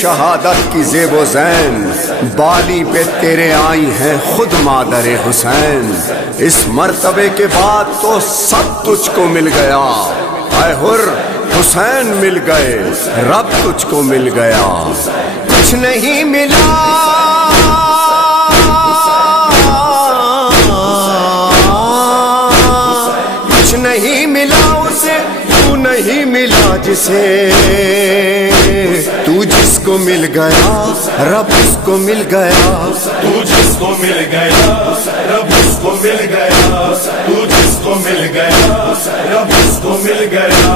شہادت کی زیب و زین، بالی پہ تیرے آئی ہیں خود مادر حسین۔ اس مرتبے کے بعد تو سب تجھ کو مل گیا، اے حر حسین مل گئے، رب تجھ کو مل گیا۔ کچھ نہیں ملا کچھ نہیں ملا اسے، تو نہیں ملا جسے، تو جس کو مل گیا رب اس کو مل گیا، تو جس کو مل گیا رب اس کو مل گیا، تو جس کو مل گیا رب اس کو مل گیا۔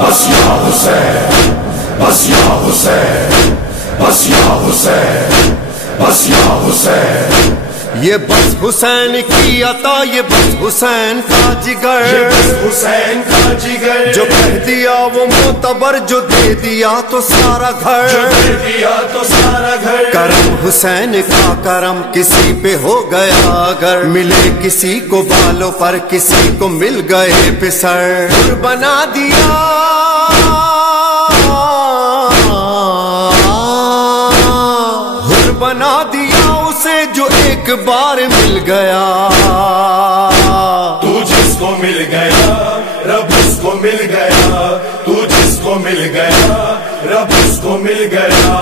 بس یا حسین، بس یا حسین، بس یا حسین، بس یا حسین۔ یہ بس حسین کی عطا، یہ بس حسین کا جگر، یہ بس حسین کا جگر، جو کہہ دیا وہ معتبر، جو دے دیا تو سارا گھر، جو دے دیا تو سارا گھر۔ کرم حسین کا کرم کسی پہ ہو گیا اگر، ملے کسی کو بالوں پر کسی کو مل گئے پسر، حر بنا دیا حر بنا دیا اسے جو ایک بار مل گیا، تو جس کو مل گیا رب اس کو مل گیا، تو جس کو مل گیا رب اس کو مل گیا۔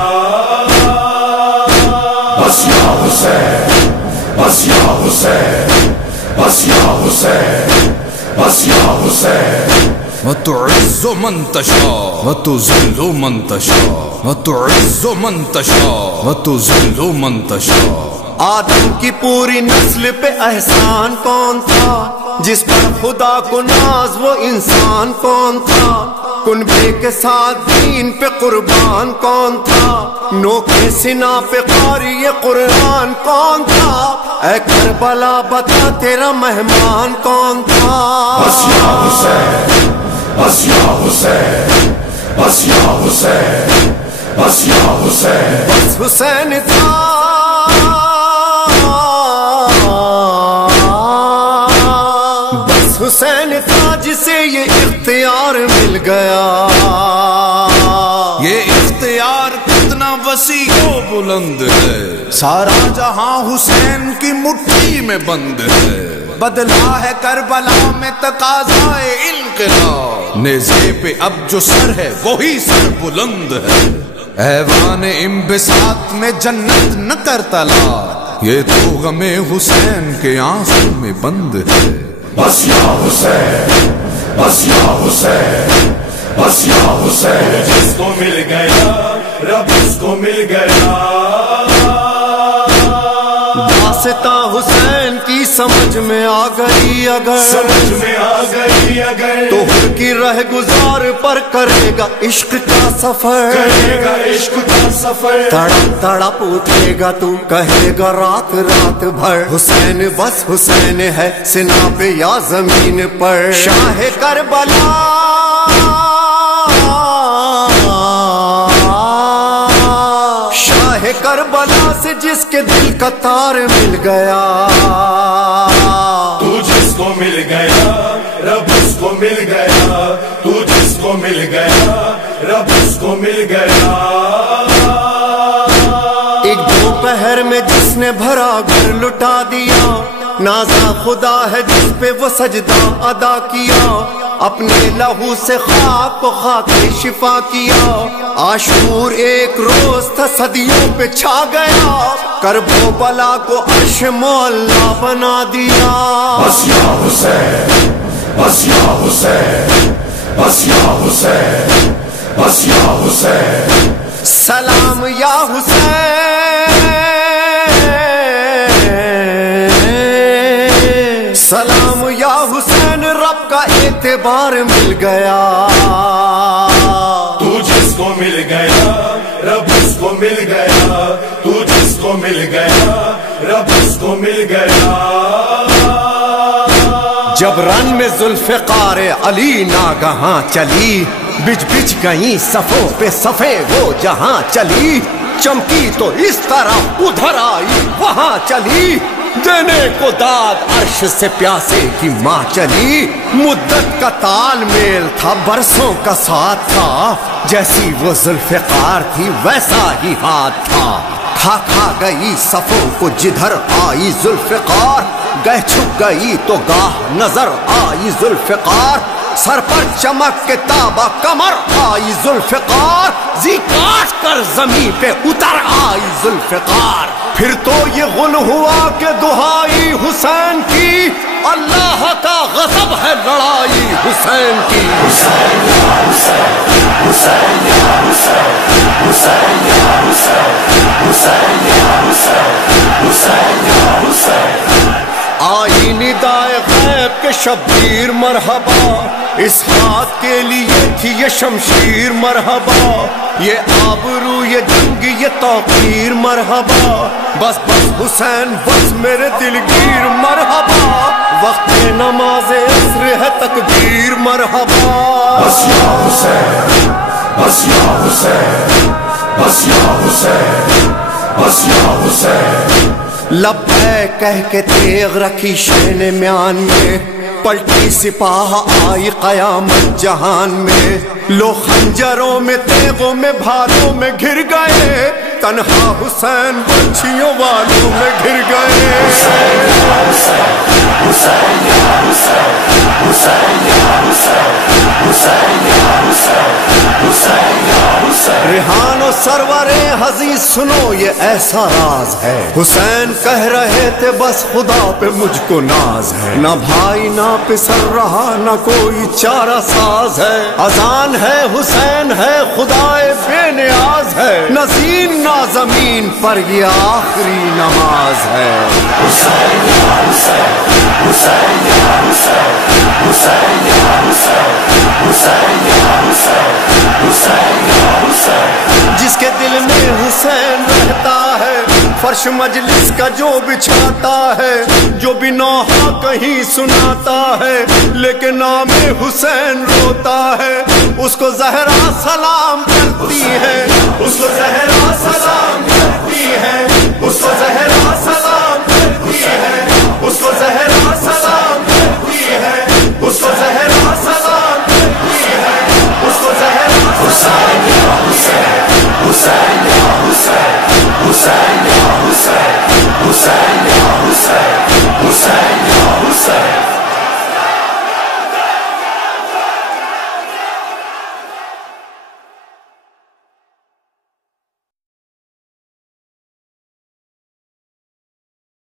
بس یا حسین، بس یا حسین، بس یا حسین، بس یا حسین۔ وتعز من تشاء وتذل من تشاء وتعز من تشاء وتذل من تشاء۔ آدم کی پوری نسل پہ احسان کون تھا، جس پر خدا کو ناز وہ انسان کون تھا، کنبے کے ساتھ دین پہ قربان کون تھا، نوکے سنا پہ قاری قرآن کون تھا، اے کربلا بتا تیرا مہمان کون تھا۔ بس یا حسین، بس یا حسین، بس یا حسین، بس یا حسین۔ بس حسین تھا بس حسین تھا جسے یہ اختیار مل گیا، یہ اختیار کتنا وسیع و بلند ہے، سارا جہاں حسین کی مٹھی میں بند ہے، بدلا ہے کربلا میں تقاضائے انقلاب، نیزے پہ اب جو سر ہے وہی سر بلند ہے، ایوان انبساط میں جنت نہ کرتا لا، یہ تو غم حسین کے آنسو میں بند ہے۔ بس یا حسین، بس یا حسین، بس یا حسین۔ جس کو مل گیا رب اس کو مل گیا۔ واسطہ حسین کی سمجھ میں آ گئی اگر، سمجھ میں آ گئی اگر، تو حر کی رہ گزار پر کرے گا عشق کا سفر، کرے گا عشق کا سفر، تڑپ تڑپ اٹھے گا تو کہے گا رات رات بھر، حسین بس حسین ہے سنا پہ یا زمین پر، شاہ کربلا شاہ کربلا سے جس کے دل کا تار مل گیا، تو جس کو مل گیا رب اس کو مل گیا، تو جس کو مل گیا رب اس کو مل گیا۔ ایک دوپہر میں جس نے بھرا گھر لٹا دیا، نازا خدا ہے جس پہ وہ سجدہ ادا کیا، اپنے لہو سے خاک کو خاک شفا کیا، عاشور ایک روز تھا صدیوں پہ چھا گیا، کرب و بلا کو عرش معلا بنا دیا۔ بس یا حسین، بس یا حسین، بس یا حسین، بس یا حسین۔ سلام یا حسین، سلام یا حسین، رب کا اعتبار مل گیا، تو جس کو مل گیا رب اس کو مل گیا، تو جس کو مل گیا رب اس کو مل گیا۔ جب رن میں ذوالفقار علی ناگہاں چلی، بچ بچ گئیں صفوں پہ صفیں وہ جہاں چلی، چمکی تو اس طرح ادھر آئی وہاں چلی، دینے کو داد عرش سے پیاسے کی ماں چلی. مدت کا تال میل تھا برسوں کا ساتھ تھا, جیسی وہ ذوالفقار تھی ویسا ہی ہاتھ تھا. کھا کھا گئی صفوں کو جدھر آئی ذوالفقار, گہ چھپ گئی تو گاہ نظر آئی ذوالفقار. سر پر چمک کے تابا کمر آئی ذوالفقار, زی کاٹ کر زمین پہ اتر آئی ذوالفقار. پھر تو یہ غل ہوا کہ دہائی حسین کی, اللہ کا غضب ہے لڑائی حسین کی. حسین یا حسین, حسین یا حسین, حسین یا حسین, حسین یا حسین, حسین یا حسین. آئی ندائے غیب کے شبیر مرحبا, اس ہاتھ کے لیے تھی یہ شمشیر مرحبا. یہ آبرو یہ جنگ یہ توقیر مرحبا. بس بس حسین بس میرے دلگیر مرحبا. وقت نماز عصر ہے تکبیر مرحبا. بس یا حسین, بس یا حسین, بس یا حسین, بس یا حسین. لب ہے کہہ کے تیغ رکھی شین میان میں, پلٹی سپاہ آئی قیامت جہان میں. لو خنجروں میں تیغوں میں بھالوں میں گر گئے, تنہا حسین بچیوں والوں میں گر گئے. حسین یا حسین, حسین یا حسین, حسین یا حسین, حسین یا حسین, حسین یا حسین. ریحان و سرور حزیز سنو یہ ایسا راز ہے, حسین کہہ رہے تھے بس خدا پہ مجھ کو ناز ہے. نہ بھائی نہ پسر رہا نہ کوئی چارہ ساز ہے. اذان ہے حسین ہے خدائے بے نیاز ہے, نہ زین نہ زمین پر یہ آخری نماز ہے. حسین یا حسین, حسین یا حسین, حسین یا حسین, حسین یا حسین, حسین یا حسین. جس کے دل میں حسین رہتا ہے, فرش مجلس کا جو بچھاتا ہے, جو بھی نوحہ کہیں سناتا ہے, لیکن نام حسین روتا ہے, اس کو زہرا سلام کرتی ہے.